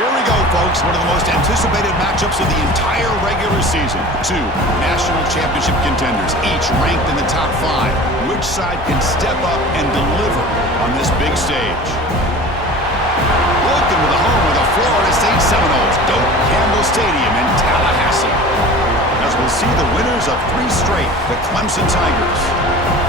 Here we go, folks. One of the most anticipated matchups of the entire regular season. Two national championship contenders, each ranked in the top 5. Which side can step up and deliver on this big stage? Welcome to the home of the Florida State Seminoles, Doak Campbell Stadium in Tallahassee. As we'll see the winners of 3 straight, the Clemson Tigers,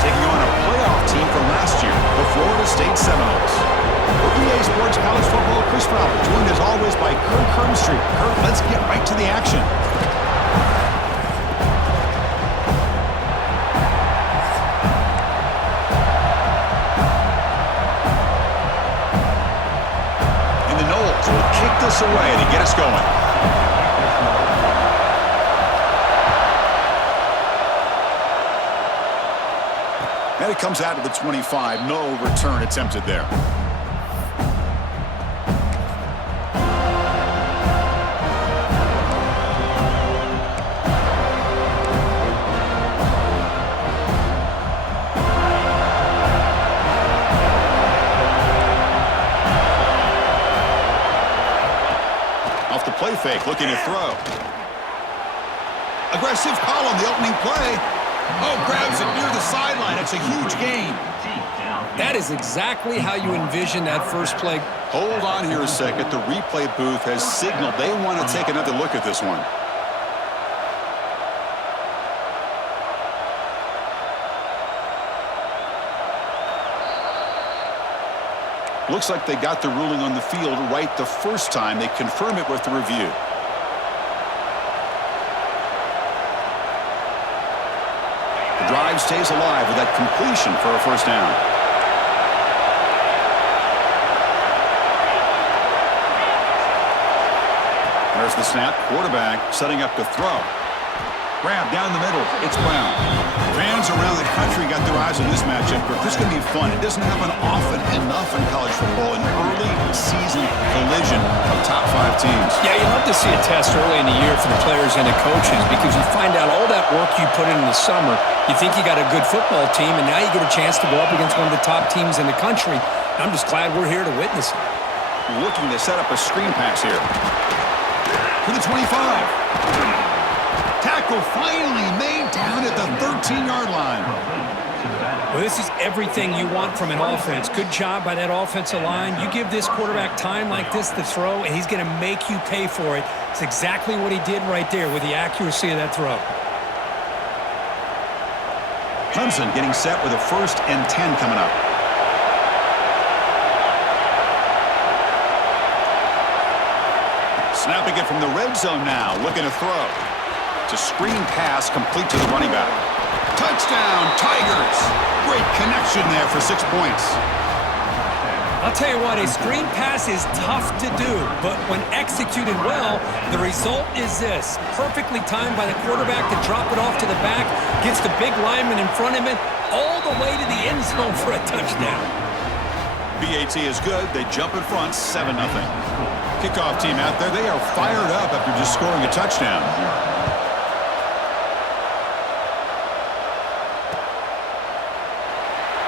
taking on a playoff team from last year, the Florida State Seminoles. For EA Sports College Football, Chris Fowler, joined as always by Kirk Herbstreit. Kirk, let's get right to the action. And the Noles will kick this away to get us going. And it comes out to the 25. No return attempted there. Off the play fake, looking to throw. Aggressive call on the opening play. Oh, grabs it near the sideline. It's a huge gain. That is exactly how you envision that first play. Hold on here a second. The replay booth has signaled they want to take another look at this one. Looks like they got the ruling on the field right the first time. They confirm it with the review. The drive stays alive with that completion for a first down. There's the snap. Quarterback setting up to throw. Grab down the middle. It's Brown. Fans around the country got their eyes on this matchup, but this is going to be fun. It doesn't happen often enough in college football, an early season collision of top 5 teams. Yeah, you love to see a test early in the year for the players and the coaches because you find out all that work you put in the summer. You think you got a good football team, and now you get a chance to go up against one of the top teams in the country. I'm just glad we're here to witness it. Looking to set up a screen pass here. To the 25. Tackle finally made down at the 13-yard line. Well, this is everything you want from an offense. Good job by that offensive line. You give this quarterback time like this to throw, and he's going to make you pay for it. It's exactly what he did right there with the accuracy of that throw. Clemson getting set with a 1st and 10 coming up. Snapping it from the red zone now, looking to throw. It's a screen pass complete to the running back. Touchdown, Tigers! Great connection there for 6 points. I'll tell you what, a screen pass is tough to do, but when executed well, the result is this. Perfectly timed by the quarterback to drop it off to the back, gets the big lineman in front of him, all the way to the end zone for a touchdown. BAT is good. They jump in front, 7-0. Kickoff team out there, they are fired up after just scoring a touchdown.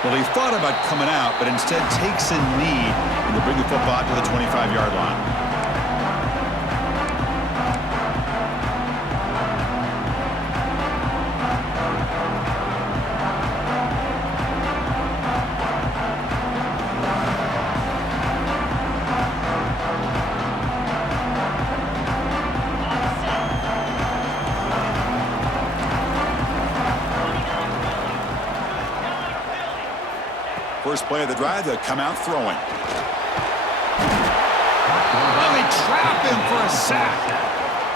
Well, he thought about coming out, but instead takes a knee and to bring the football to the 25-yard line. First play of the drive, they'll come out throwing. Oh, they trap him for a sack.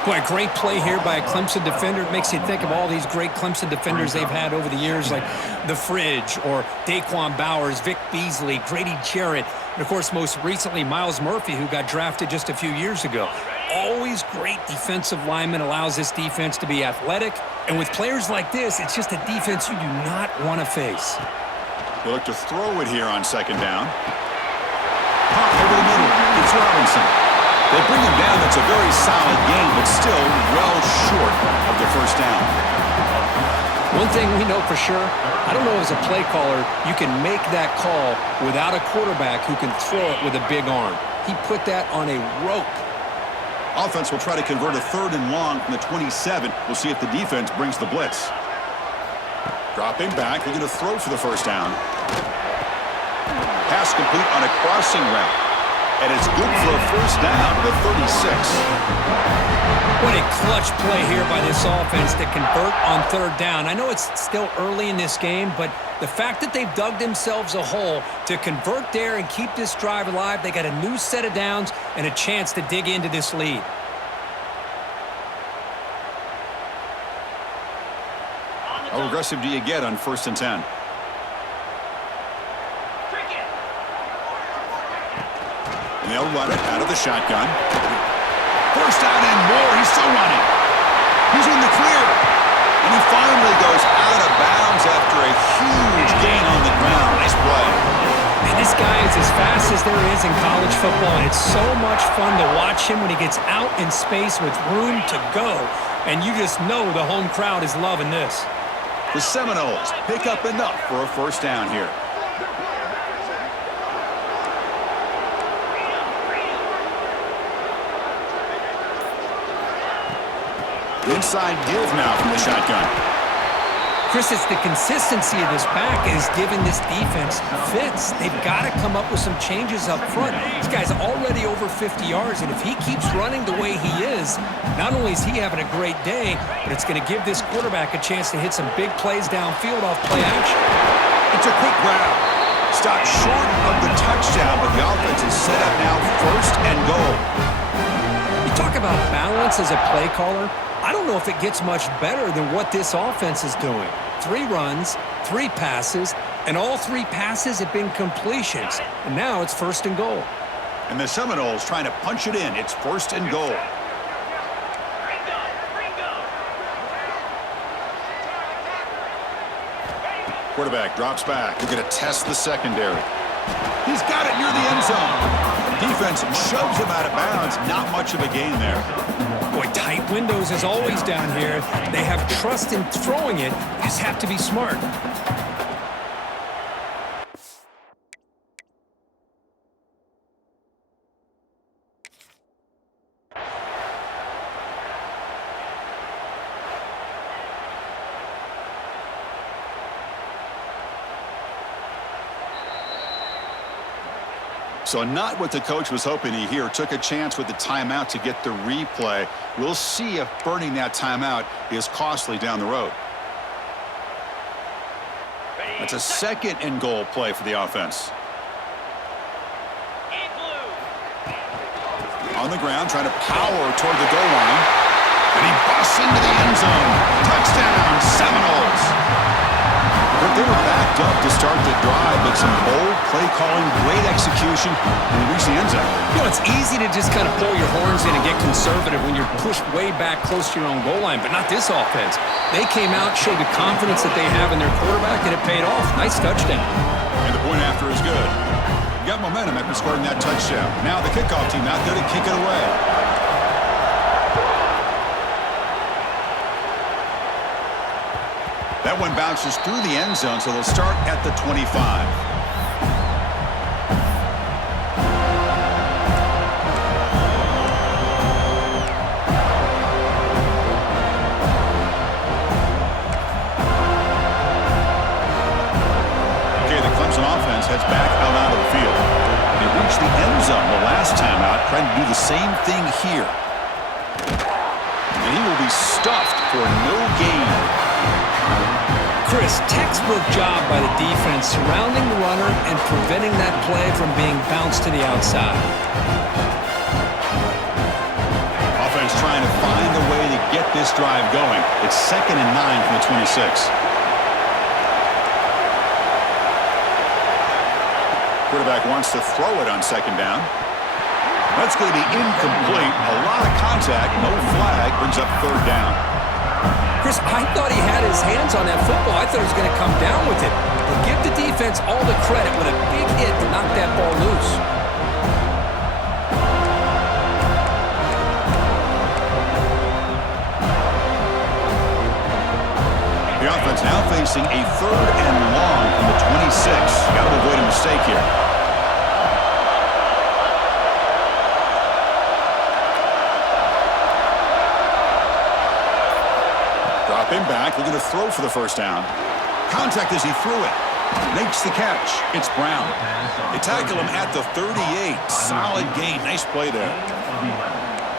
Boy, a great play here by a Clemson defender. It makes you think of all these great Clemson defenders they've had over the years, like The Fridge or Daquan Bowers, Vic Beasley, Grady Jarrett, and, of course, most recently, Myles Murphy, who got drafted just a few years ago. Always great defensive lineman, allows this defense to be athletic. And with players like this, it's just a defense you do not want to face. They look to throw it here on 2nd down. Pop over the middle. It's Robinson. They bring him down. That's a very solid gain, but still well short of the first down. One thing we know for sure, I don't know as a play caller, you can make that call without a quarterback who can throw it with a big arm. He put that on a rope. Offense will try to convert a 3rd and long from the 27. We'll see if the defense brings the blitz. Dropping back, looking to throw for the first down. Pass complete on a crossing route. And it's good for a first down to the 36. What a clutch play here by this offense to convert on 3rd down. I know it's still early in this game, but the fact that they've dug themselves a hole to convert there and keep this drive alive, they got a new set of downs and a chance to dig into this lead. How aggressive do you get on 1st and 10? And they'll run it out of the shotgun. First down and more. He's still running. He's in the clear. And he finally goes out of bounds after a huge gain on the ground. Nice play. And this guy is as fast as there is in college football, and it's so much fun to watch him when he gets out in space with room to go. And you just know the home crowd is loving this. The Seminoles pick up enough for a first down here. Inside give now from the shotgun. Chris, it's the consistency of this back is giving this defense fits. They've got to come up with some changes up front. This guy's already over 50 yards, and if he keeps running the way he is, not only is he having a great day, but it's going to give this quarterback a chance to hit some big plays downfield off play action. It's a quick grab. Stopped short of the touchdown, but the offense is set up now 1st and goal. You talk about balance as a play caller. I don't know if it gets much better than what this offense is doing. 3 runs, 3 passes, and all 3 passes have been completions. And now it's 1st and goal. And the Seminoles trying to punch it in. It's 1st and goal. Quarterback drops back. We're going to test the secondary. He's got it near the end zone. Defense shoves him out of bounds. Not much of a gain there. Boy, tight windows as always down here. They have trust in throwing it. You just have to be smart. So not what the coach was hoping to hear. Took a chance with the timeout to get the replay. We'll see if burning that timeout is costly down the road. That's a 2nd and goal play for the offense. On the ground, trying to power toward the goal line. And he busts into the end zone. Touchdown, Seminoles. But they were backed up to start the drive, but some bold play calling, great execution, and they reached the end zone. You know, it's easy to just kind of pull your horns in and get conservative when you're pushed way back close to your own goal line, but not this offense. They came out, showed the confidence that they have in their quarterback, and it paid off. Nice touchdown. And the point after is good. Got momentum after scoring that touchdown. Now the kickoff team out there to kick it away. That one bounces through the end zone, so they'll start at the 25. Okay, the Clemson offense heads back out onto the field. They reached the end zone the last time out, trying to do the same thing here. And he will be stuffed for no gain. Chris, textbook job by the defense surrounding the runner and preventing that play from being bounced to the outside. Offense trying to find a way to get this drive going. It's 2nd and 9 from the 26. Quarterback wants to throw it on 2nd down. That's going to be incomplete. A lot of contact, no flag, brings up 3rd down. Chris, I thought he had his hands on that football. I thought he was going to come down with it. But give the defense all the credit with a big hit to knock that ball loose. The offense now facing a 3rd and long from the 26. Got to avoid a mistake here. quarterback looking to throw for the first down. Contact as he threw it. Makes the catch. It's Brown. They tackle him at the 38. Solid gain. Nice play there.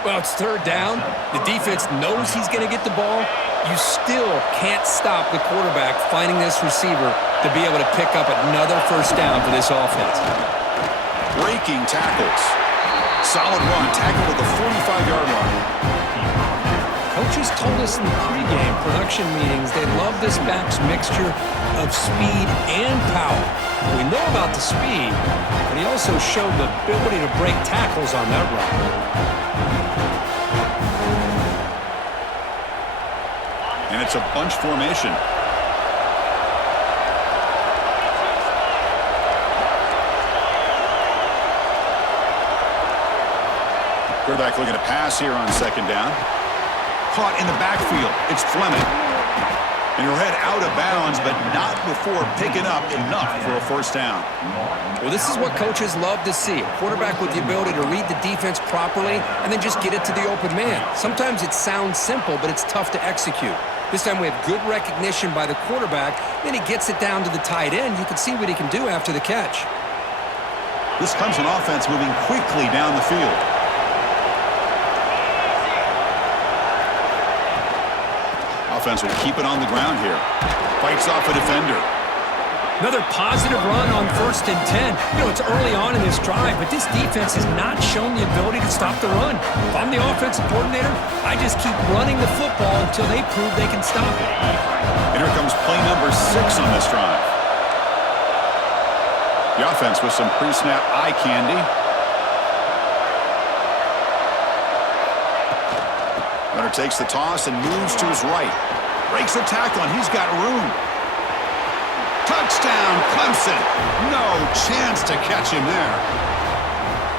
Well, it's third down. The defense knows he's going to get the ball. You still can't stop the quarterback finding this receiver to be able to pick up another first down for this offense. Breaking tackles. Solid run. Tackle at the 45-yard line. Coaches told us in the pregame production meetings they love this back's mixture of speed and power. We know about the speed, but he also showed the ability to break tackles on that run. And it's a bunch formation. Quarterback looking to pass here on second down. Caught in the backfield. It's Fleming. And he'll head out of bounds, but not before picking up enough for a first down. Well, this is what coaches love to see. A quarterback with the ability to read the defense properly and then just get it to the open man. Sometimes it sounds simple, but it's tough to execute. This time we have good recognition by the quarterback. Then he gets it down to the tight end. You can see what he can do after the catch. This Clemson offense moving quickly down the field. Offense will keep it on the ground here. Fights off a defender. Another positive run on 1st and 10. You know, it's early on in this drive, but this defense has not shown the ability to stop the run. If I'm the offensive coordinator, I just keep running the football until they prove they can stop it. And here comes play number 6 on this drive. The offense with some pre-snap eye candy. Runner takes the toss and moves to his right. Breaks a tackle, and he's got room. Touchdown, Clemson. No chance to catch him there.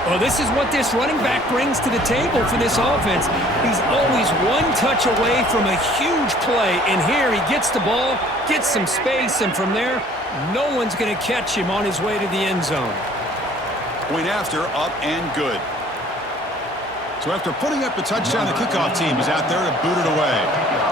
Well, this is what this running back brings to the table for this offense. He's always one touch away from a huge play, and here he gets the ball, gets some space, and from there, no one's going to catch him on his way to the end zone. Point after, up and good. So after putting up the touchdown, the kickoff team is out there to boot it away.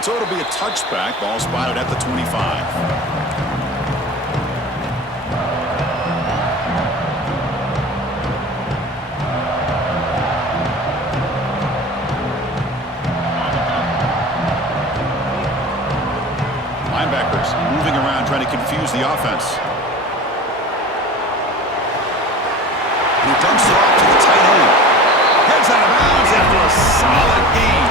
So it'll be a touchback. Ball spotted at the 25. Linebackers moving around trying to confuse the offense. He dumps it off to the tight end. Heads out of bounds after a solid gain.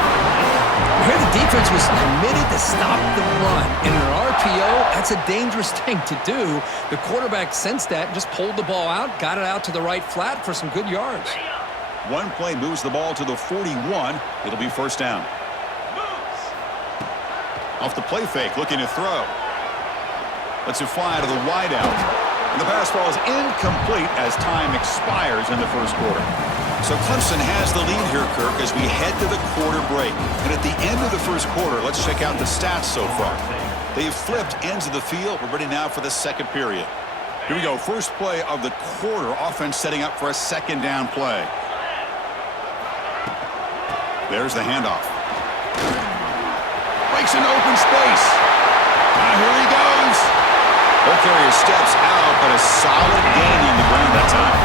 Here the defense was committed to stop the run. In an RPO, that's a dangerous thing to do. The quarterback sensed that and just pulled the ball out, got it out to the right flat for some good yards. One play moves the ball to the 41. It'll be first down. Off the play fake, looking to throw. Lets it fly to the wideout. And the pass ball is incomplete as time expires in the first quarter. So Clemson has the lead here, Kirk, as we head to the quarter break. And at the end of the first quarter, let's check out the stats so far. They've flipped ends of the field. We're ready now for the second period. Here we go. First play of the quarter. Offense setting up for a second down play. There's the handoff. Breaks into open space. Now here he goes. Ball carrier steps out, but a solid gain on the ground that time.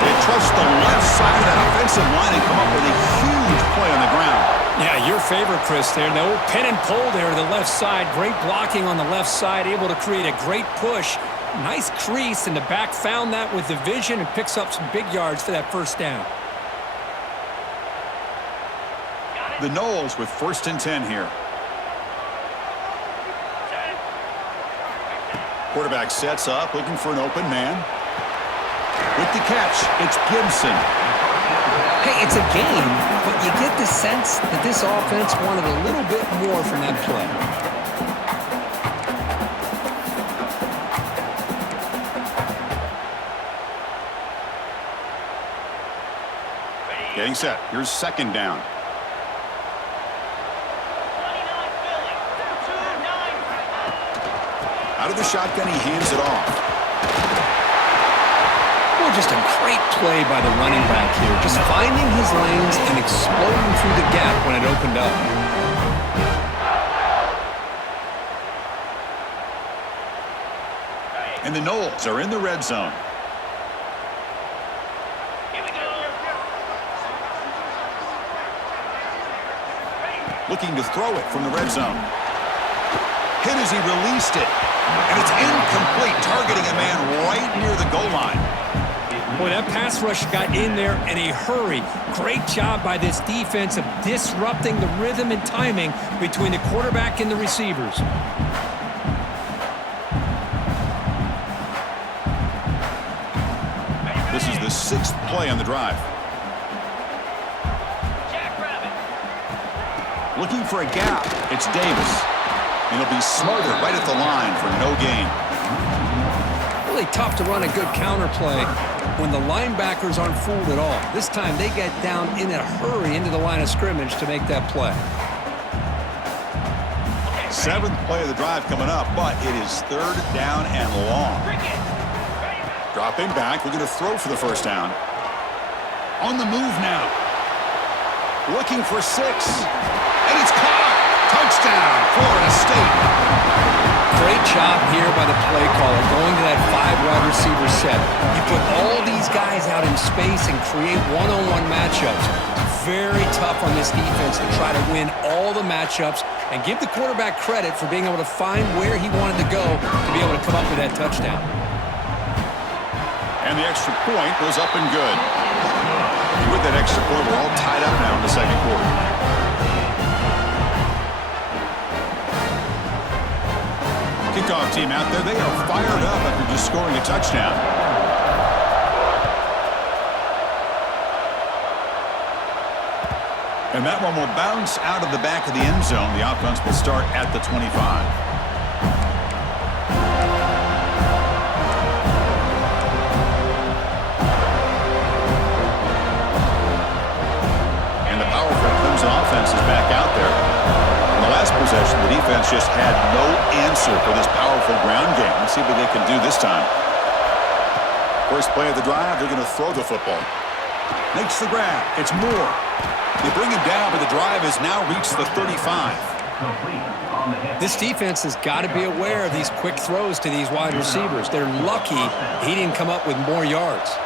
They trust the left side of that offensive line and come up with a huge play on the ground. Yeah, your favorite, Chris, there. The old pin and pull there to the left side. Great blocking on the left side, able to create a great push. Nice crease, and the back found that with the vision and picks up some big yards for that first down. The Noles with 1st and 10 here. Quarterback sets up, looking for an open man. With the catch, it's Gibson. Hey, it's a game, but you get the sense that this offense wanted a little bit more from that play. Getting set. Here's second down. Out of the shotgun, he hands it off. Well, just a great play by the running back here. Just finding his lanes and exploding through the gap when it opened up. And the Noles are in the red zone. Looking to throw it from the red zone. Hit as he released it. And it's incomplete, targeting a man right near the goal line. Boy, that pass rush got in there in a hurry. Great job by this defense of disrupting the rhythm and timing between the quarterback and the receivers. This is the 6th play on the drive. Looking for a gap. It's Davis. And he'll be smothered right at the line for no gain. Really tough to run a good counter play when the linebackers aren't fooled at all. This time they get down in a hurry into the line of scrimmage to make that play. 7th play of the drive coming up, but it is 3rd down and long. Dropping back, looking to throw for the first down. On the move now. Looking for 6. And it's caught. Touchdown, Florida State. Great job here by the play caller, going to that 5 wide receiver set. You put all these guys out in space and create one-on-one matchups. Very tough on this defense to try to win all the matchups and give the quarterback credit for being able to find where he wanted to go to be able to come up with that touchdown. And the extra point was up and good. With that extra point, we're all tied up now in the second quarter. Kickoff team out there, they are fired up after just scoring a touchdown. And that one will bounce out of the back of the end zone. The offense will start at the 25. Offense is back out there. In the last possession, the defense just had no answer for this powerful ground game. Let's see what they can do this time. First play of the drive, they're going to throw the football. Makes the grab. It's Moore. They bring him down, but the drive has now reached the 35. This defense has got to be aware of these quick throws to these wide receivers. They're lucky he didn't come up with more yards.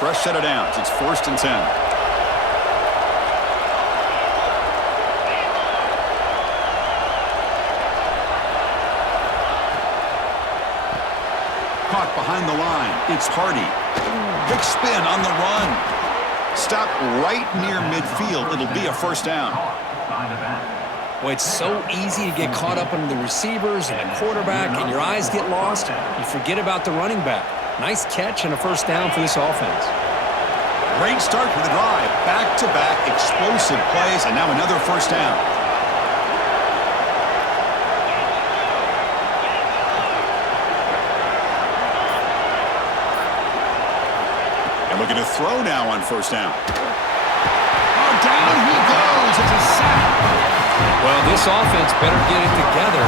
Fresh set of downs. It's 1st and 10. Caught behind the line. It's Hardy. Big spin on the run. Stop right near midfield. It'll be a first down. Well, it's so easy to get caught up under the receivers and the quarterback, and your eyes get lost. You forget about the running back. Nice catch and a first down for this offense. Great start for the drive. Back-to-back explosive plays, and now another first down. And looking to throw now on first down. Oh, down he goes. It's a sack. Well, this offense better get it together.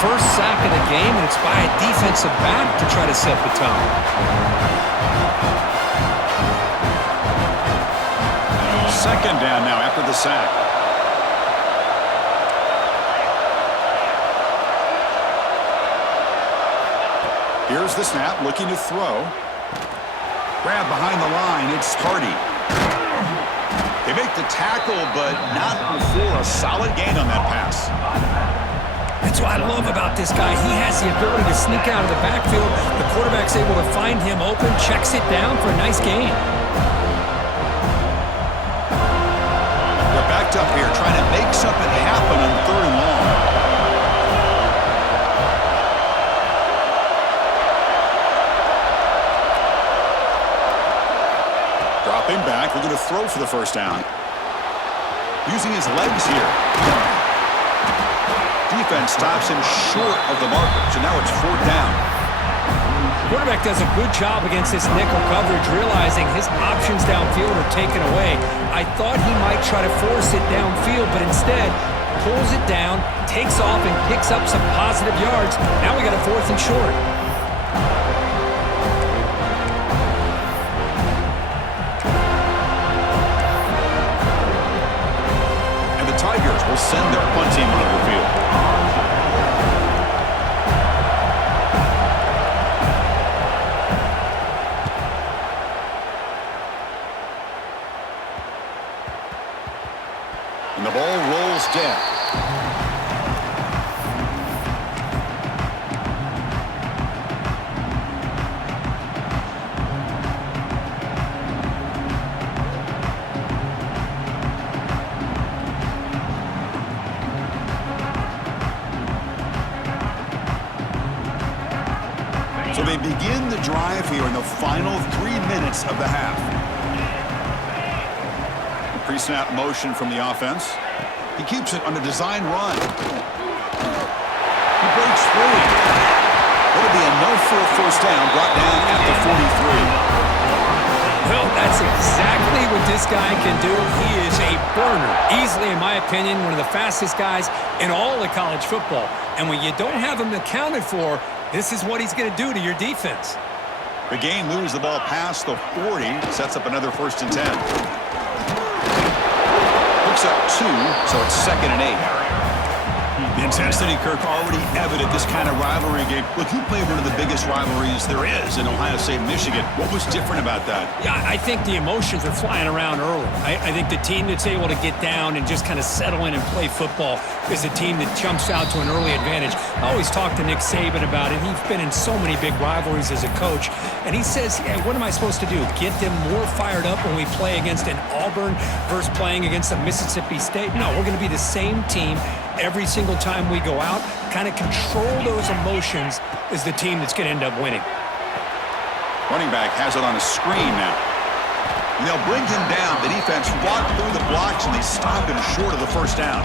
First sack of the game, and it's by a defensive back to try to set the tone. Second down now after the sack. Here's the snap, looking to throw. Grab behind the line, it's Hardy. They make the tackle, but not before a solid gain on that pass. That's what I love about this guy. He has the ability to sneak out of the backfield. The quarterback's able to find him open, checks it down for a nice gain. They're backed up here, trying to make something happen on 3rd and long. Dropping back, we're going to throw for the first down. Using his legs here. Defense stops him short of the marker, so now it's 4th down. quarterback does a good job against this nickel coverage, realizing his options downfield are taken away. I thought he might try to force it downfield, but instead pulls it down, takes off, and picks up some positive yards. Now we got a 4th and short. And the Tigers will send their punt team onto the field. And the ball rolls dead. So they begin the drive here in the final 3 minutes of the half. Pre-snap motion from the offense. He keeps it on a design run. He breaks free. It'll be a no-full first down brought down at the 43. Well, that's exactly what this guy can do. He is a burner. Easily, in my opinion, one of the fastest guys in all of college football. And when you don't have him accounted for, this is what he's going to do to your defense. The game moves the ball past the 40, sets up another 1st and 10. Up 2, so it's 2nd and 8. The intensity, Kirk, already evident this kind of rivalry game. Look, you played one of the biggest rivalries there is in Ohio State, Michigan. What was different about that? Yeah, I think the emotions are flying around early. I think the team that's able to get down and just kind of settle in and play football is a team that jumps out to an early advantage. I always talk to Nick Saban about it. He's been in so many big rivalries as a coach, and he says, hey, what am I supposed to do? Get them more fired up when we play against an Auburn versus playing against a Mississippi State? No, we're going to be the same team every single time we go out. Kind of control those emotions is the team that's going to end up winning. Running back has it on a screen now. And they'll bring him down. The defense walked through the blocks, and they stopped him short of the first down.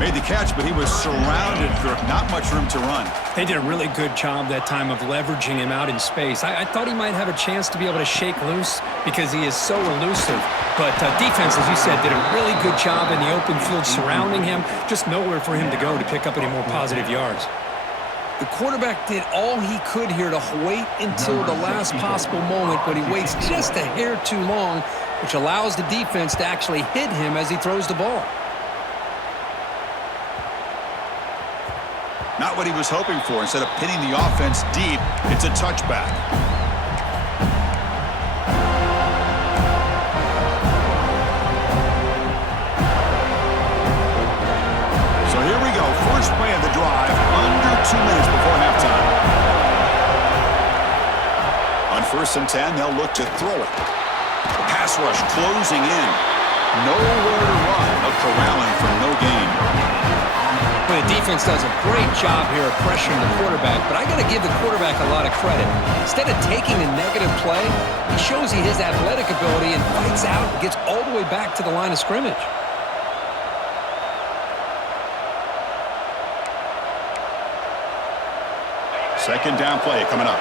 Made the catch, but he was surrounded for not much room to run. They did a really good job that time of leveraging him out in space. I thought he might have a chance to be able to shake loose because he is so elusive. But defense, as you said, did a really good job in the open field surrounding him. Just nowhere for him to go to pick up any more positive yards. The quarterback did all he could here to wait until the last possible moment, but he waits just a hair too long, which allows the defense to actually hit him as he throws the ball. Not what he was hoping for. Instead of pinning the offense deep, it's a touchback. So here we go. First play of the drive, under 2 minutes before halftime. On 1st and 10, they'll look to throw it. The pass rush closing in. Nowhere to run, but corralling for no gain. The defense does a great job here of pressuring the quarterback, but I got to give the quarterback a lot of credit. Instead of taking a negative play, he shows he has athletic ability and fights out and gets all the way back to the line of scrimmage. Second down play coming up.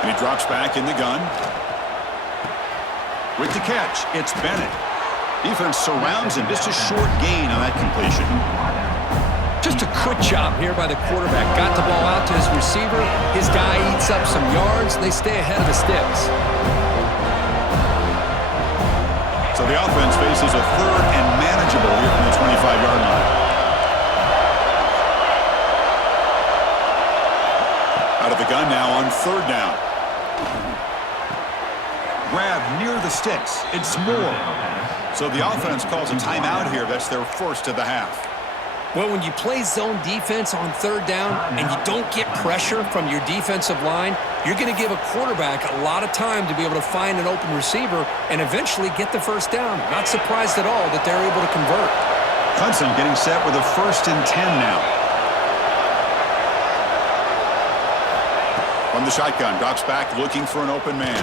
And he drops back in the gun. With the catch, it's Bennett. Defense surrounds him. Just a short gain on that completion. Just a quick job here by the quarterback. Got the ball out to his receiver. His guy eats up some yards. They stay ahead of the sticks. So the offense faces a 3rd and manageable here from the 25-yard line. Out of the gun now on 3rd down. Grab near the sticks. It's Moore. So the offense calls a timeout here. That's their 1st of the half. Well, when you play zone defense on 3rd down and you don't get pressure from your defensive line, you're going to give a quarterback a lot of time to be able to find an open receiver and eventually get the first down. Not surprised at all that they're able to convert. Clemson getting set with a 1st and 10 now. From the shotgun, drops back looking for an open man.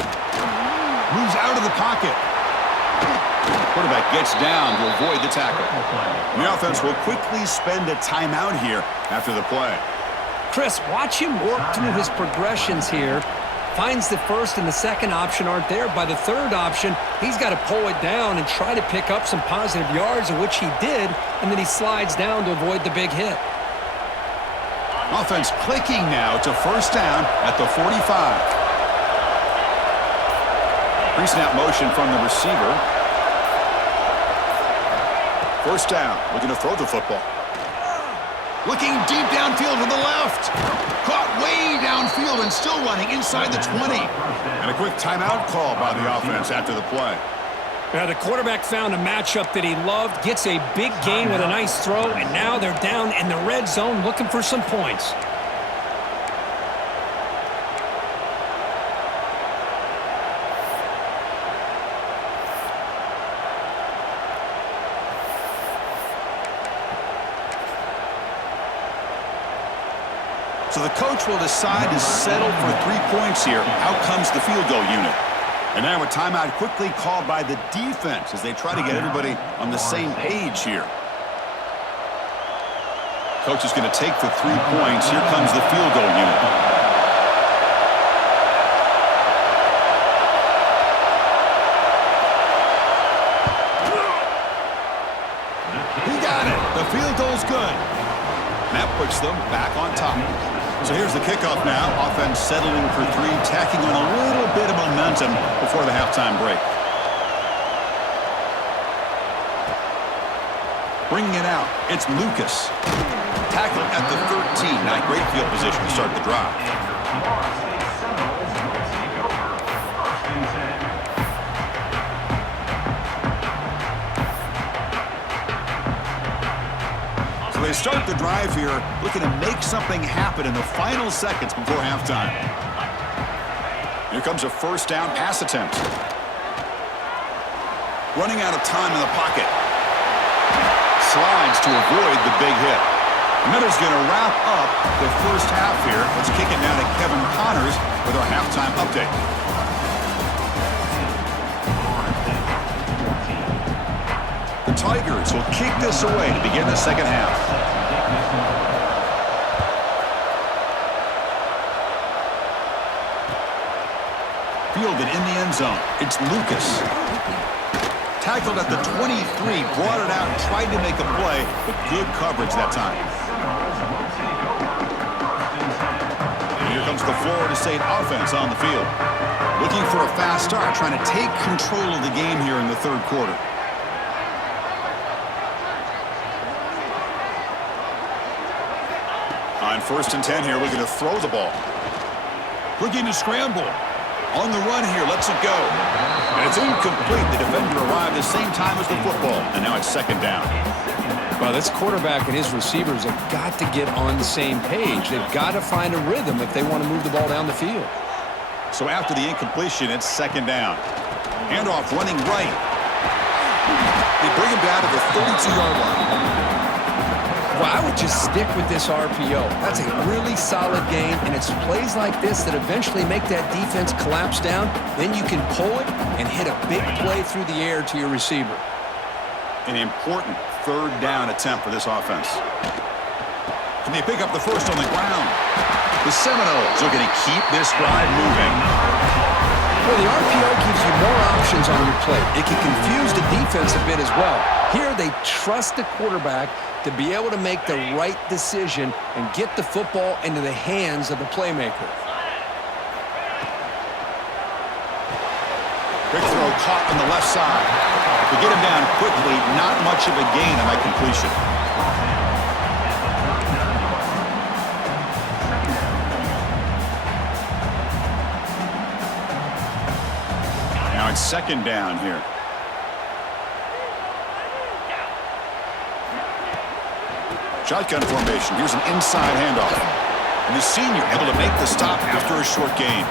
Moves out of the pocket. Quarterback gets down to avoid the tackle. And the offense will quickly spend a timeout here after the play. Chris, watch him work through his progressions here. Finds the first and the second option aren't there. By the third option, he's got to pull it down and try to pick up some positive yards, which he did, and then he slides down to avoid the big hit. Offense clicking now to first down at the 45. Pre-snap motion from the receiver. First down, looking to throw the football. Looking deep downfield to the left. Caught way downfield and still running inside the 20. And a quick timeout call by the offense after the play. Now the quarterback found a matchup that he loved, gets a big gain with a nice throw, and now they're down in the red zone looking for some points. So the coach will decide to settle for 3 points here. Out comes the field goal unit. And now a timeout quickly called by the defense as they try to get everybody on the same page here. Coach is going to take the 3 points. Here comes the field goal unit. He got it. The field goal's good. And that puts them back on top. So here's the kickoff now. Offense settling for 3, tacking on a little bit of momentum before the halftime break. Bringing it out, it's Lucas. Tackled at the 13. Not great field position to start the drive. They start the drive here, looking to make something happen in the final seconds before halftime. Here comes a first down pass attempt. Running out of time in the pocket. Slides to avoid the big hit. And that is going to wrap up the first half here. Let's kick it now to Kevin Connors with our halftime update. The Tigers will kick this away to begin the second half. Fielded in the end zone. It's Lucas. Tackled at the 23, brought it out and tried to make a play, but good coverage that time. And here comes the Florida State offense on the field. Looking for a fast start, trying to take control of the game here in the third quarter. On 1st and 10 here, looking to throw the ball. Looking to scramble. On the run here, lets it go. And it's incomplete. The defender arrived the same time as the football, and now it's second down. Well, this quarterback and his receivers have got to get on the same page. They've got to find a rhythm if they want to move the ball down the field. So after the incompletion, it's second down. Handoff running right. They bring him down to the 32-yard line. Well, I would just stick with this RPO. That's a really solid game, and it's plays like this that eventually make that defense collapse down. Then you can pull it and hit a big play through the air to your receiver. An important third down attempt for this offense. Can they pick up the first on the ground? The Seminoles are going to keep this drive moving. Well, the RPO gives you more options on your play. It can confuse the defense a bit as well. Here, they trust the quarterback to be able to make the right decision and get the football into the hands of the playmaker. Quick throw caught on the left side. To get him down quickly, not much of a gain on that completion. Now it's second down here. Shotgun formation. Here's an inside handoff. And the senior able to make the stop after a short gain.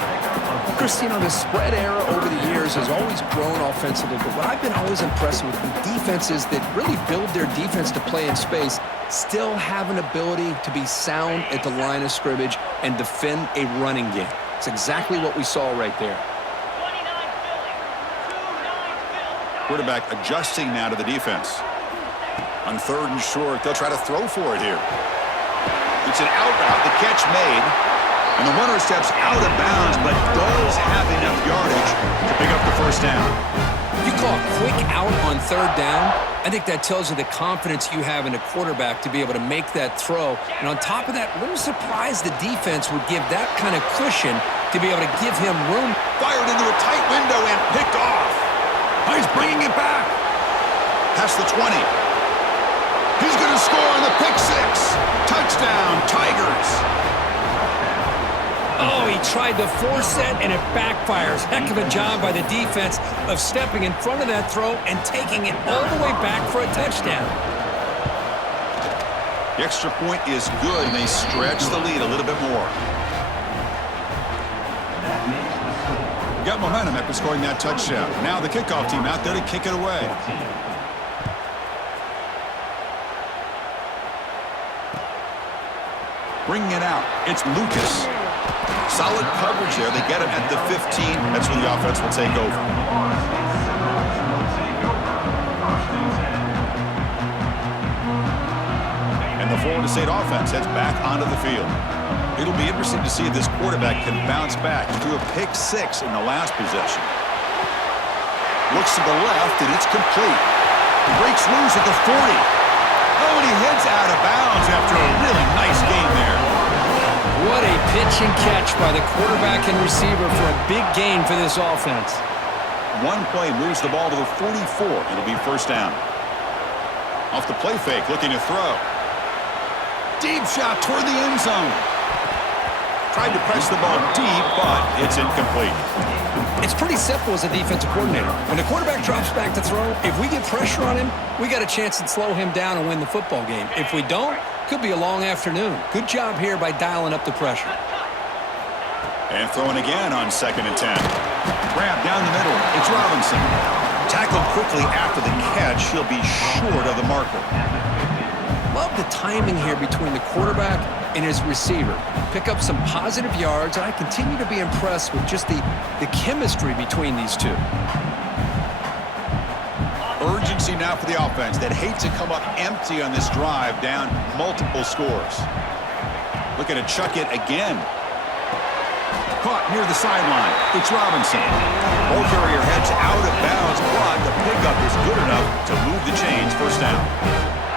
Chris, you know, the spread era over the years has always grown offensively, but what I've been always impressed with defenses that really build their defense to play in space still have an ability to be sound at the line of scrimmage and defend a running game. It's exactly what we saw right there. Quarterback adjusting now to the defense. On 3rd and short, they'll try to throw for it here. It's an out route. The catch made. And the runner steps out of bounds, but does have enough yardage to pick up the first down. You call a quick out on 3rd down, I think that tells you the confidence you have in a quarterback to be able to make that throw. And on top of that, a little surprised the defense would give that kind of cushion to be able to give him room. Fired into a tight window and picked off. He's bringing it back. Past the 20. He's going to score on the pick 6. Touchdown, Tigers. Oh, he tried to force that, and it backfires. Heck of a job by the defense of stepping in front of that throw and taking it all the way back for a touchdown. The extra point is good, and they stretch the lead a little bit more. Got momentum after scoring that touchdown. Now the kickoff team out there to kick it away. Bringing it out, it's Lucas. Solid coverage there. They get him at the 15. That's when the offense will take over. And the Florida State offense heads back onto the field. It'll be interesting to see if this quarterback can bounce back to a pick 6 in the last possession. Looks to the left, and it's complete. Breaks loose at the 40. Oh, and he heads out of bounds after a really nice game there. What a pitch and catch by the quarterback and receiver for a big gain for this offense. One play moves the ball to the 44. It'll be first down. Off the play fake, looking to throw. Deep shot toward the end zone. Tried to press the ball deep, but it's incomplete. It's pretty simple as a defensive coordinator. When the quarterback drops back to throw, if we get pressure on him, we got a chance to slow him down and win the football game. If we don't, could be a long afternoon. Good job here by dialing up the pressure. And throwing again on 2nd and 10. Grab down the middle. It's Robinson. Tackled quickly after the catch. He'll be short of the marker. Love the timing here between the quarterback and his receiver. Pick up some positive yards, and I continue to be impressed with just the chemistry between these two. Urgency now for the offense that hate to come up empty on this drive, down multiple scores. Looking to chuck it again. Caught near the sideline. It's Robinson. Ball carrier heads out of bounds, but the pickup is good enough to move the chains. First down.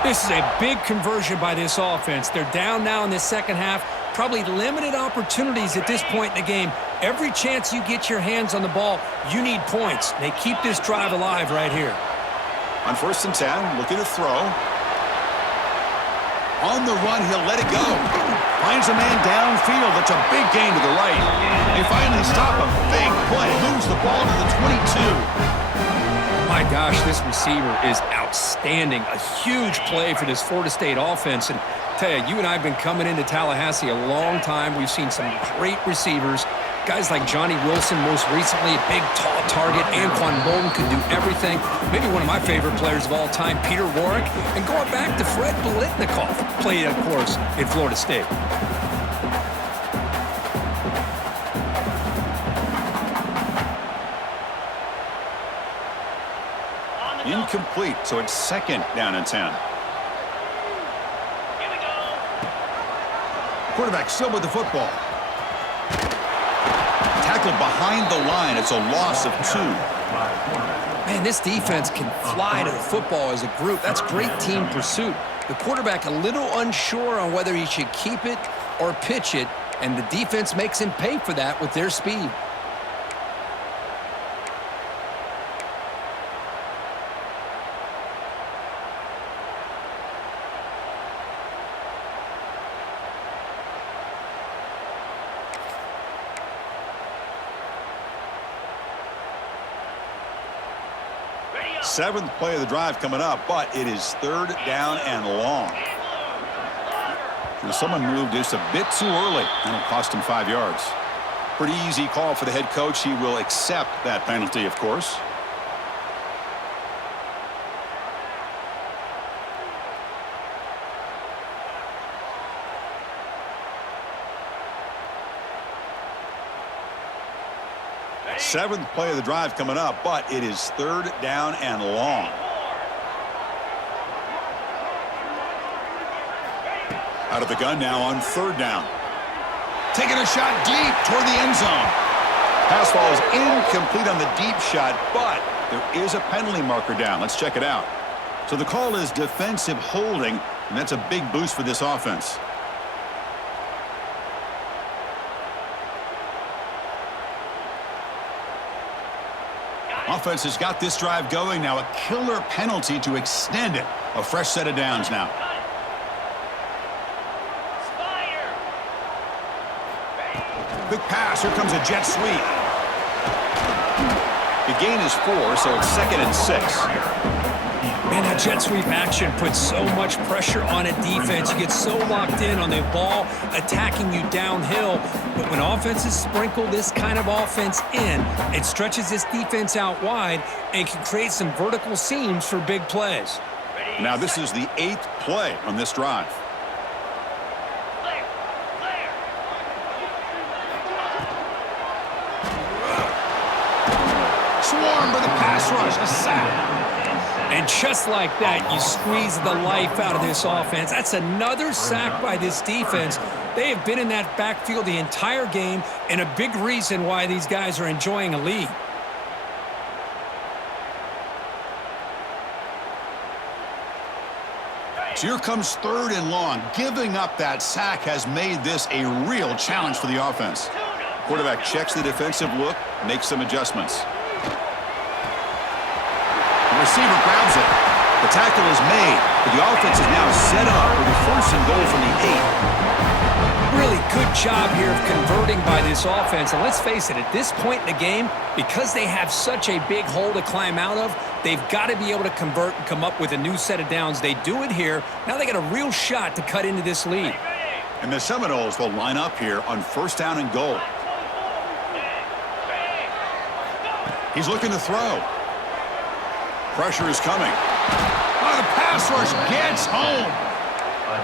This is a big conversion by this offense. They're down now in the second half. Probably limited opportunities at this point in the game. Every chance you get your hands on the ball, you need points. They keep this drive alive right here. On 1st and 10, looking to throw. On the run, he'll let it go. Finds a man downfield. That's a big gain to the right. They finally stop him. Big play. Moves the ball to the 22. My gosh, this receiver is outstanding. A huge play for this Florida State offense. And tell you and I have been coming into Tallahassee a long time. We've seen some great receivers. Guys like Johnny Wilson, most recently, a big, tall target. Anquan Bolden could do everything. Maybe one of my favorite players of all time, Peter Warrick. And going back to Fred Biletnikoff, played, of course, in Florida State. Incomplete, so it's 2nd down and 10. Quarterback still with the football. Tackled behind the line. It's a loss of 2. Man, this defense can fly to the football as a group. That's great team pursuit. The quarterback a little unsure on whether he should keep it or pitch it, and the defense makes him pay for that with their speed. Seventh play of the drive coming up, but it is 3rd down and long. And someone moved just a bit too early, and it cost him 5 yards. Pretty easy call for the head coach. He will accept that penalty, of course. Seventh play of the drive coming up, but it is third down and long. Out of the gun now on third down. Taking a shot deep toward the end zone. Pass ball is incomplete on the deep shot, but there is a penalty marker down. Let's check it out. So the call is defensive holding, and that's a big boost for this offense. Offense has got this drive going now. A killer penalty to extend it. A fresh set of downs now. Quick pass. Here comes a jet sweep. The gain is 4, so it's 2nd and 6. Man, that jet sweep action puts so much pressure on a defense. You get so locked in on the ball attacking you downhill. But when offenses sprinkle this kind of offense in, it stretches this defense out wide and can create some vertical seams for big plays. Now this is the 8th play on this drive. Swarmed by the pass rush, a sack. And just like that, you squeeze the life out of this offense. That's another sack by this defense. They have been in that backfield the entire game, and a big reason why these guys are enjoying a lead. So here comes third and long. Giving up that sack has made this a real challenge for the offense. Quarterback checks the defensive look, makes some adjustments. The receiver grabs it. The tackle is made, but the offense is now set up with a 1st and goal from the 8. Really good job here of converting by this offense. And let's face it, at this point in the game, because they have such a big hole to climb out of, they've got to be able to convert and come up with a new set of downs. They do it here. Now they got a real shot to cut into this lead. And the Seminoles will line up here on 1st down and goal. He's looking to throw. Pressure is coming. Oh, the pass rush gets home.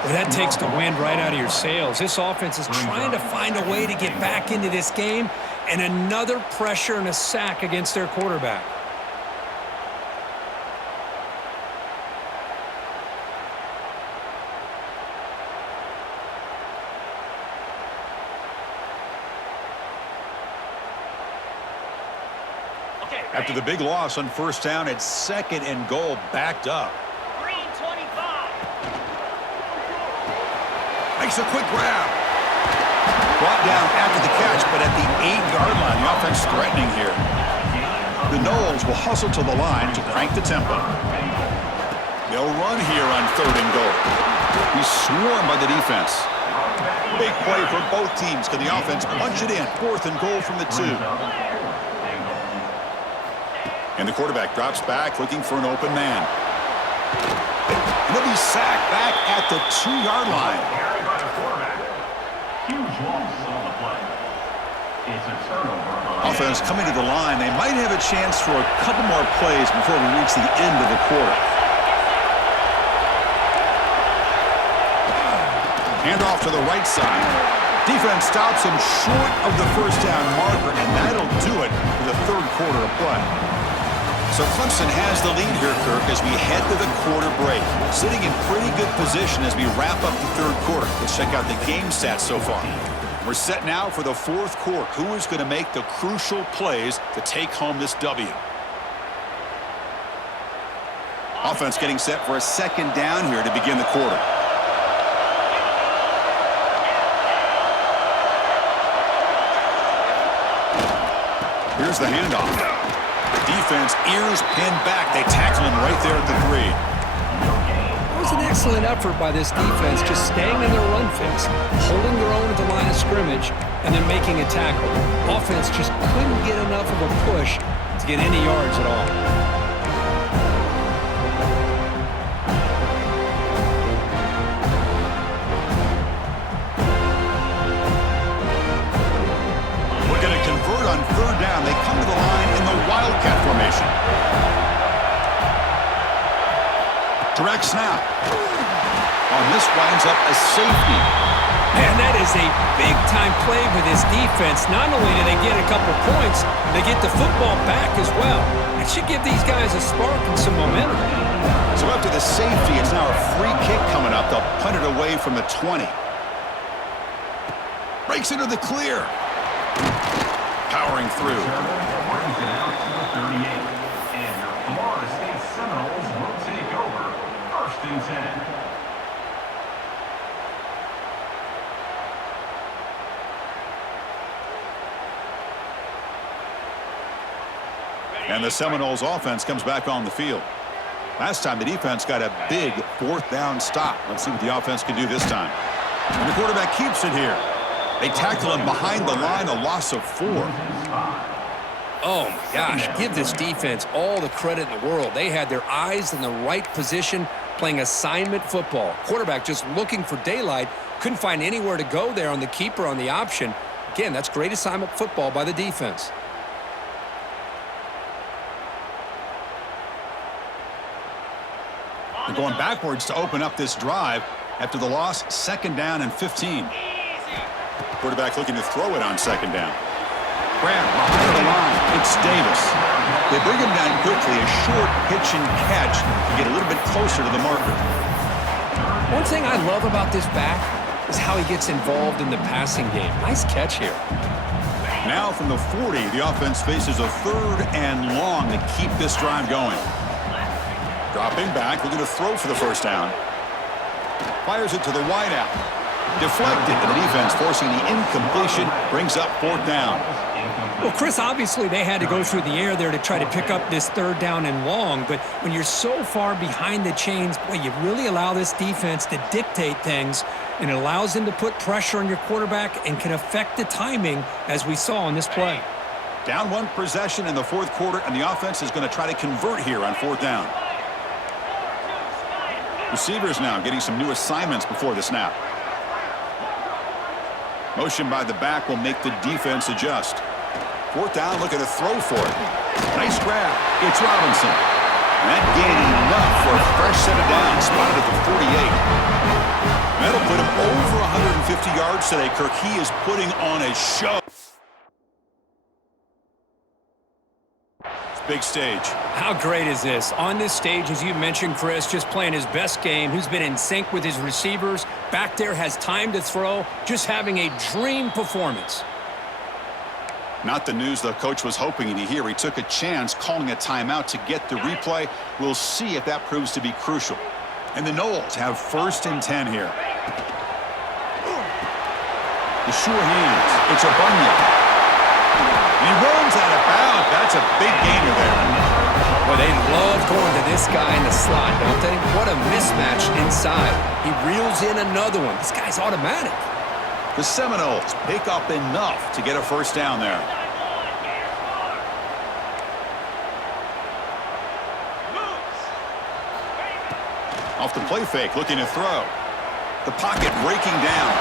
Well, that takes the wind right out of your sails. This offense is trying to find a way to get back into this game, and another pressure and a sack against their quarterback. After the big loss on 1st down, it's 2nd and goal, backed up. Green 25. Makes a quick grab. Brought down after the catch, but at the 8-yard line, the offense threatening here. The Noles will hustle to the line to crank the tempo. They'll run here on 3rd and goal. He's swarmed by the defense. Big play for both teams. Can the offense punch it in? 4th and goal from the 2. And the quarterback drops back, looking for an open man. And he'll be sacked back at the 2-yard line. Offense coming to the line. They might have a chance for a couple more plays before we reach the end of the quarter. Hand off to the right side. Defense stops him short of the 1st down marker, and that'll do it for the 3rd quarter of play. So Clemson has the lead here, Kirk, as we head to the quarter break. Sitting in pretty good position as we wrap up the 3rd quarter. Let's check out the game stats so far. We're set now for the 4th quarter. Who is going to make the crucial plays to take home this W? Offense getting set for a 2nd down here to begin the quarter. Here's the handoff. Defense, ears pinned back. They tackle him right there at the 3. It was an excellent effort by this defense, just staying in their run fix, holding their own at the line of scrimmage, and then making a tackle. Offense just couldn't get enough of a push to get any yards at all. We're going to convert on 3rd down. They come to the line in the Wildcat formation. Direct snap. On this winds up a safety. Man, that is a big-time play for this defense. Not only do they get a couple points, they get the football back as well. It should give these guys a spark and some momentum. So after the safety, it's now a free kick coming up. They'll punt it away from the 20. Breaks into the clear. Powering through. Brings it out to the 38. And your Florida State Seminoles will take over 1st and 10. And the Seminoles offense comes back on the field. Last time the defense got a big 4th down stop. Let's see what the offense can do this time. And the quarterback keeps it here. They tackle him behind the line, a loss of 4. Oh, my gosh. Give this defense all the credit in the world. They had their eyes in the right position, playing assignment football. Quarterback just looking for daylight. Couldn't find anywhere to go there on the keeper on the option. Again, that's great assignment football by the defense. They're going backwards to open up this drive after the loss, 2nd down and 15. Quarterback looking to throw it on 2nd down. Grab behind the line. It's Davis. They bring him down quickly, a short pitch and catch to get a little bit closer to the marker. One thing I love about this back is how he gets involved in the passing game. Nice catch here. Now from the 40, the offense faces a 3rd and long to keep this drive going. Dropping back, looking to throw for the 1st down. Fires it to the wideout. Deflected, and the defense forcing the incompletion, brings up 4th down. Well, Chris, obviously they had to go through the air there to try to pick up this 3rd down and long, but when you're so far behind the chains, boy, you really allow this defense to dictate things, and it allows them to put pressure on your quarterback and can affect the timing, as we saw on this play. Down 1 possession in the 4th quarter, and the offense is going to try to convert here on 4th down. Receivers now getting some new assignments before the snap. Motion by the back will make the defense adjust. 4th down, looking to throw for it. Nice grab. It's Robinson. And that gained enough for a fresh set of downs, spotted at the 48. That'll put him over 150 yards today, Kirk. He is putting on a show. Big stage. How great is this? On this stage, as you mentioned, Chris, just playing his best game, who's been in sync with his receivers, back there has time to throw, just having a dream performance. Not the news the coach was hoping to hear. He took a chance calling a timeout to get the replay. We'll see if that proves to be crucial. And the Noles have 1st and 10 here. The sure hands. It's Abunya. He runs out of bounds. That's a big gainer there. Well, they love going to this guy in the slot, don't they? What a mismatch inside. He reels in another one. This guy's automatic. The Seminoles pick up enough to get a 1st down there. Off the play fake, looking to throw. The pocket breaking down.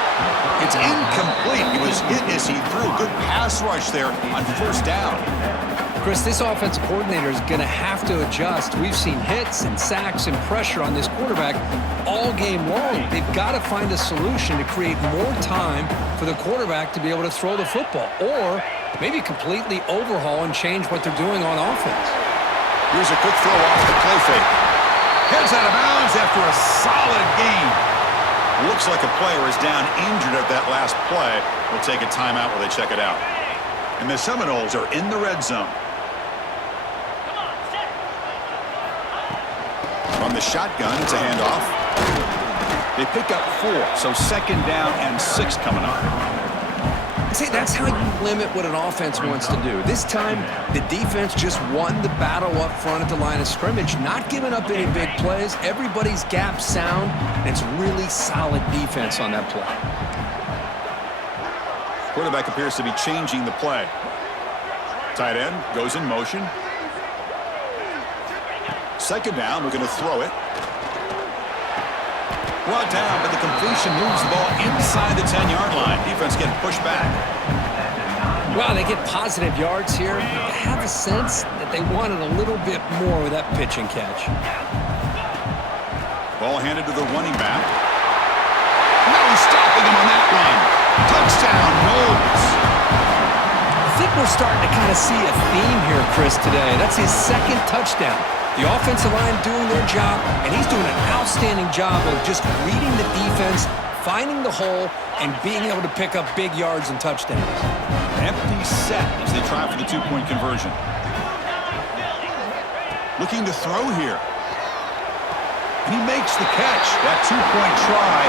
It's incomplete. He was hit as he threw. Good pass rush there on 1st down. Chris, this offensive coordinator is going to have to adjust. We've seen hits and sacks and pressure on this quarterback all game long. They've got to find a solution to create more time for the quarterback to be able to throw the football, or maybe completely overhaul and change what they're doing on offense. Here's a quick throw off the play fake. Heads out of bounds after a solid gain. Looks like a player is down injured at that last play. We'll take a timeout while they check it out. And the Seminoles are in the red zone. From the shotgun, it's a handoff. They pick up 4, so 2nd down and 6 coming up. See, that's how you limit what an offense wants to do. This time, the defense just won the battle up front at the line of scrimmage, not giving up any big plays. Everybody's gap sound, and it's really solid defense on that play. Quarterback appears to be changing the play. Tight end goes in motion. 2nd down, looking to throw it. Brought down, but the completion moves the ball inside the 10-yard line. Defense getting pushed back. Wow, they get positive yards here. I have a sense that they wanted a little bit more with that pitch and catch. Ball handed to the running back. No stopping him on that one. Touchdown, Knowles. I think we're starting to kind of see a theme here, Chris, today. That's his second touchdown. The offensive line doing their job, and he's doing an outstanding job of just reading the defense, finding the hole, and being able to pick up big yards and touchdowns. Empty set as they try for the two-point conversion. Looking to throw here. And he makes the catch. That two-point try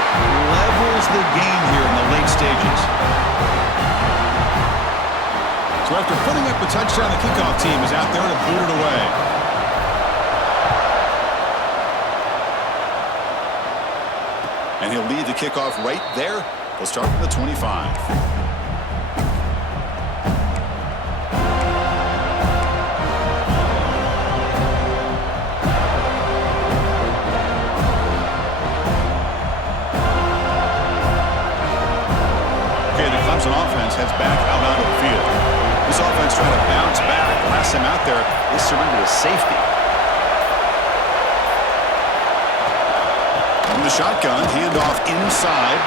levels the game here in the late stages. So after putting up a touchdown, the kickoff team is out there to boot it away. And he'll lead the kickoff right there. He'll start from the 25. Clemson offense heads back out onto the field. This offense trying to bounce back. Last time out there, they surrendered a safety. From the shotgun, handoff inside.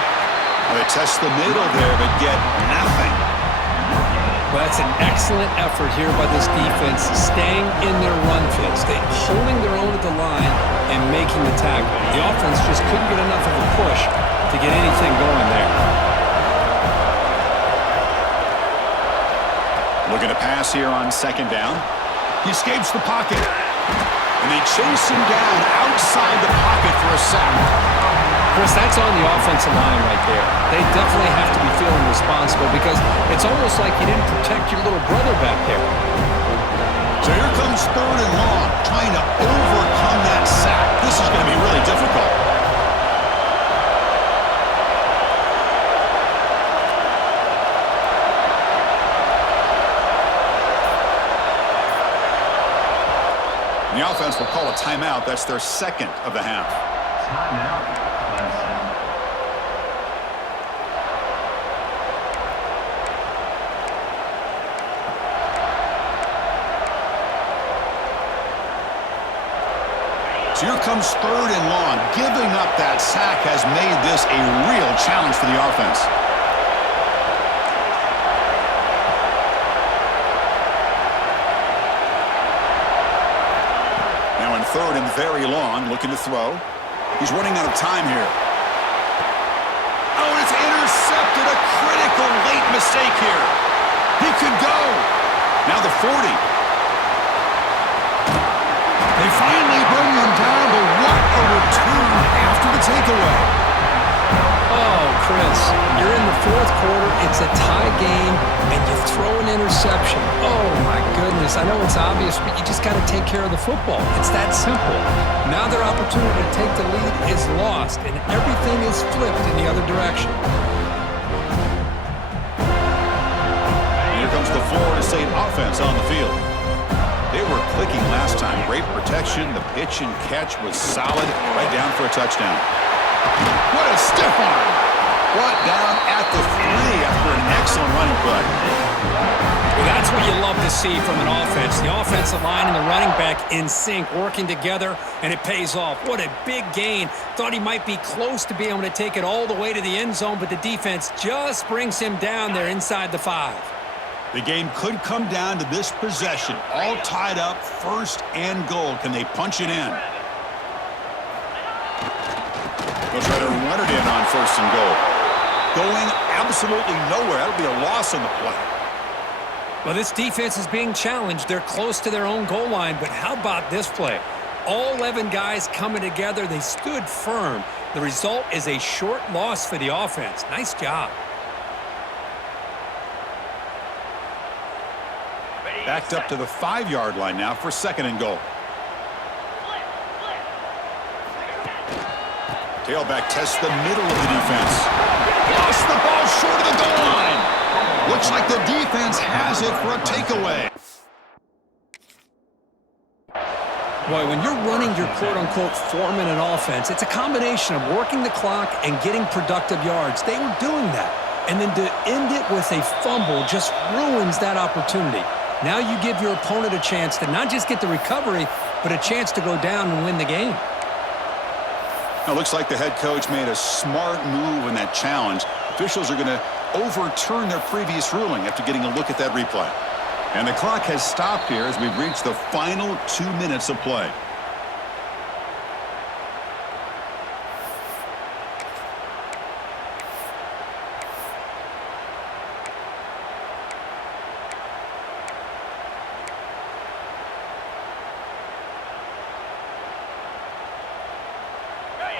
They test the middle there, but get nothing. Well, that's an excellent effort here by this defense, staying in their run fits, holding their own at the line and making the tackle. The offense just couldn't get enough of a push to get anything going there. Looking to pass here on second down. He escapes the pocket. And they chase him down outside the pocket for a sack. Chris, that's on the offensive line right there. They definitely have to be feeling responsible because it's almost like you didn't protect your little brother back there. So here comes third and long, trying to overcome that sack. This is going to be really difficult. The offense will call a timeout. That's their second of the half. Timeout, Clemson. So here comes third and long. Giving up that sack has made this a real challenge for the offense. Third and very long, looking to throw. He's running out of time here. Oh, and it's intercepted. A critical late mistake here. He could go. Now the 40. They finally bring him down, but what a return after the takeaway. Oh, Chris, you're in the fourth quarter. It's a tie game, and you throw an interception. Oh, my goodness. I know it's obvious, but you just got to take care of the football. It's that simple. Now their opportunity to take the lead is lost, and everything is flipped in the other direction. Here comes the Florida State offense on the field. They were clicking last time. Great protection. The pitch and catch was solid. Right down for a touchdown. What a stiff arm. Brought down at the 3 after an excellent running play. Well, that's what you love to see from an offense. The offensive line and the running back in sync, working together, and it pays off. What a big gain. Thought he might be close to being able to take it all the way to the end zone, but the defense just brings him down there inside the 5. The game could come down to this possession. All tied up, first and goal. Can they punch it in? They'll try to run it in on first and goal. Going absolutely nowhere. That'll be a loss on the play. Well, this defense is being challenged. They're close to their own goal line, but how about this play? All 11 guys coming together. They stood firm. The result is a short loss for the offense. Nice job. Backed up to the 5-yard line now for second and goal. Tailback tests the middle of the defense. Lost the ball short of the goal line. Looks like the defense has it for a takeaway. Boy, when you're running your quote-unquote four-minute offense, it's a combination of working the clock and getting productive yards. They were doing that. And then to end it with a fumble just ruins that opportunity. Now you give your opponent a chance to not just get the recovery, but a chance to go down and win the game. Now, it looks like the head coach made a smart move in that challenge. Officials are going to overturn their previous ruling after getting a look at that replay. And the clock has stopped here as we've reached the final 2 minutes of play.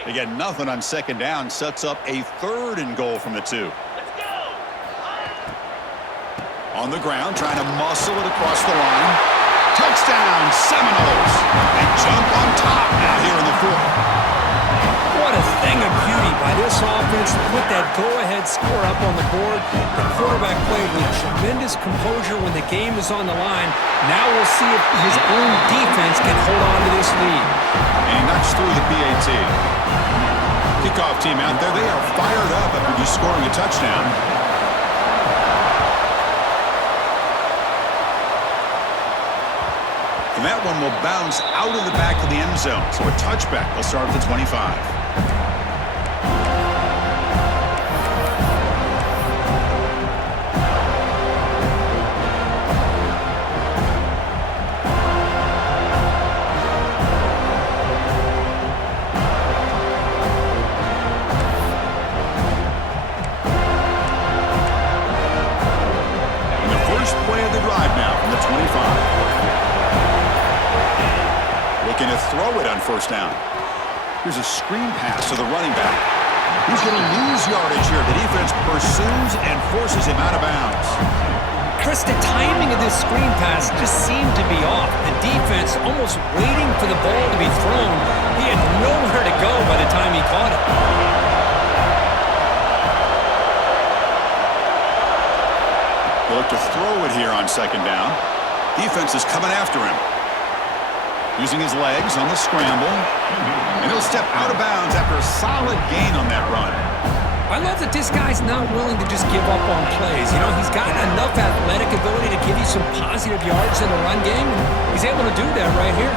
They get nothing on second down, sets up a 3rd and goal from the 2. On the ground, trying to muscle it across the line. Touchdown, Seminoles. They jump on top now here in the 4th. What a thing of beauty by this offense to put that go-ahead score up on the board. The quarterback played with tremendous composure when the game is on the line. Now we'll see if his own defense can hold on to this lead. And he knocks through the PAT. Kickoff team out there, they are fired up after just scoring a touchdown. And that one will bounce out of the back of the end zone. So a touchback will start at the 25. To throw it on 1st down. Here's a screen pass to the running back. He's going to lose yardage here. The defense pursues and forces him out of bounds. Chris, the timing of this screen pass just seemed to be off. The defense almost waiting for the ball to be thrown. He had nowhere to go by the time he caught it. They look to throw it here on 2nd down. Defense is coming after him. Using his legs on the scramble. And he'll step out of bounds after a solid gain on that run. I love that this guy's not willing to just give up on plays. You know, he's got enough athletic ability to give you some positive yards in the run game. And he's able to do that right here.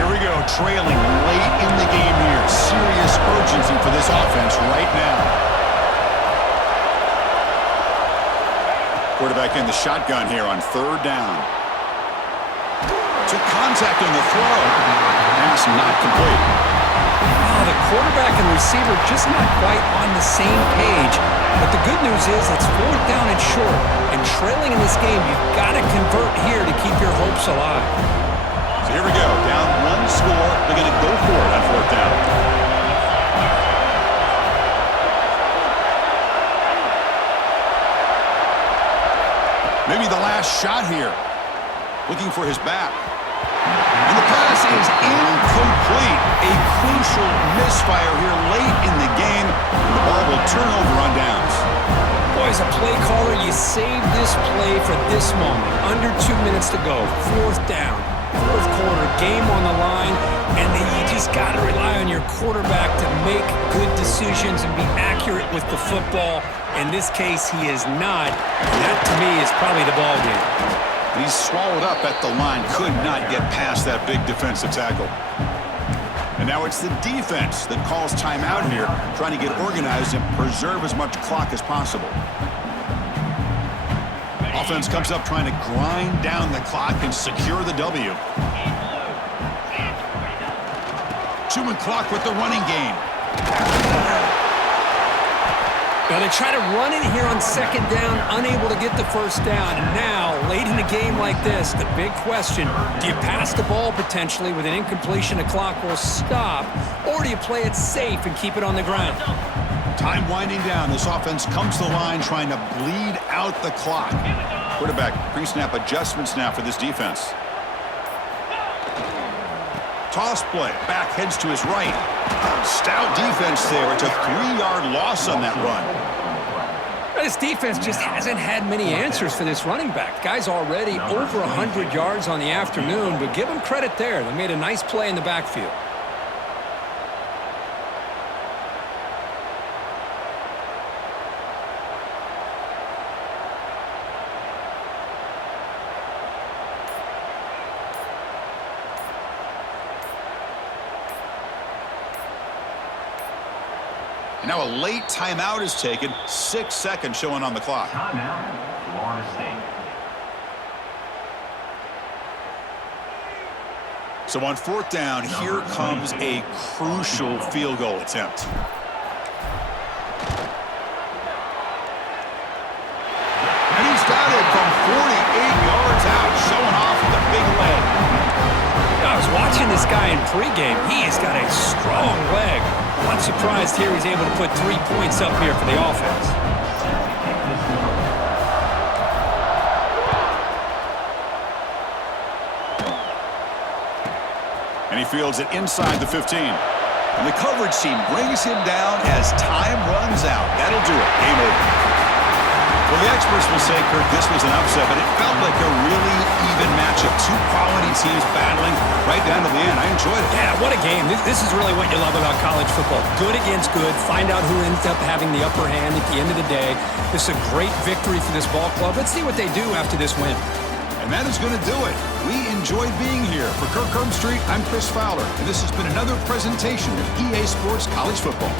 Here we go, trailing late in the game here. Serious urgency for this offense right now. Quarterback in the shotgun here on 3rd down. Took contact on the throw. Pass not complete. Oh, the quarterback and receiver just not quite on the same page. But the good news is it's 4th down and short. And trailing in this game, you've got to convert here to keep your hopes alive. So here we go. Down 1 score. They're going to go for it on 4th down. Maybe the last shot here. Looking for his back. And the pass is incomplete. A crucial misfire here late in the game. And the ball will turn over on downs. Boy, as a play caller, you save this play for this moment. Under 2 minutes to go. 4th down. 4th quarter. Game on the line. And then you just got to rely on your quarterback to make good decisions and be accurate with the football. In this case, he is not. And that, to me, is probably the ball game. He's swallowed up at the line. Could not get past that big defensive tackle. And now it's the defense that calls timeout here, trying to get organized and preserve as much clock as possible. Offense comes up trying to grind down the clock and secure the W. 2-minute clock with the running game. Now they try to run it here on 2nd down, unable to get the 1st down. And now, late in a game like this, the big question, do you pass the ball potentially with an incompletion, the clock will stop, or do you play it safe and keep it on the ground? Time winding down. This offense comes to the line trying to bleed out the clock. Quarterback pre-snap adjustments now for this defense. Toss play. Back heads to his right. Stout defense there. It's a 3-yard loss on that run. This defense just hasn't had many answers for this running back. Guy's already over 100 yards on the afternoon, but give him credit there. They made a nice play in the backfield. Now a late timeout is taken. 6 seconds showing on the clock. Timeout, Florida State. So on 4th down, here comes a crucial field goal attempt. And he's got it from 48 yards out, showing off with a big leg. I was watching this guy in pregame. He has got a strong leg. I'm surprised here he's able to put 3 points up here for the offense. And he fields it inside the 15. And the coverage team brings him down as time runs out. That'll do it. Game over. Well, the experts will say, Kurt, this was an upset, but it felt like a really even matchup. 2 quality teams battling right down to the end. I enjoyed it. Yeah, what a game. This is really what you love about college football. Good against good. Find out who ends up having the upper hand at the end of the day. This is a great victory for this ball club. Let's see what they do after this win. And that is going to do it. We enjoyed being here. For Kirk Herbstreit, I'm Chris Fowler, and this has been another presentation of EA Sports College Football.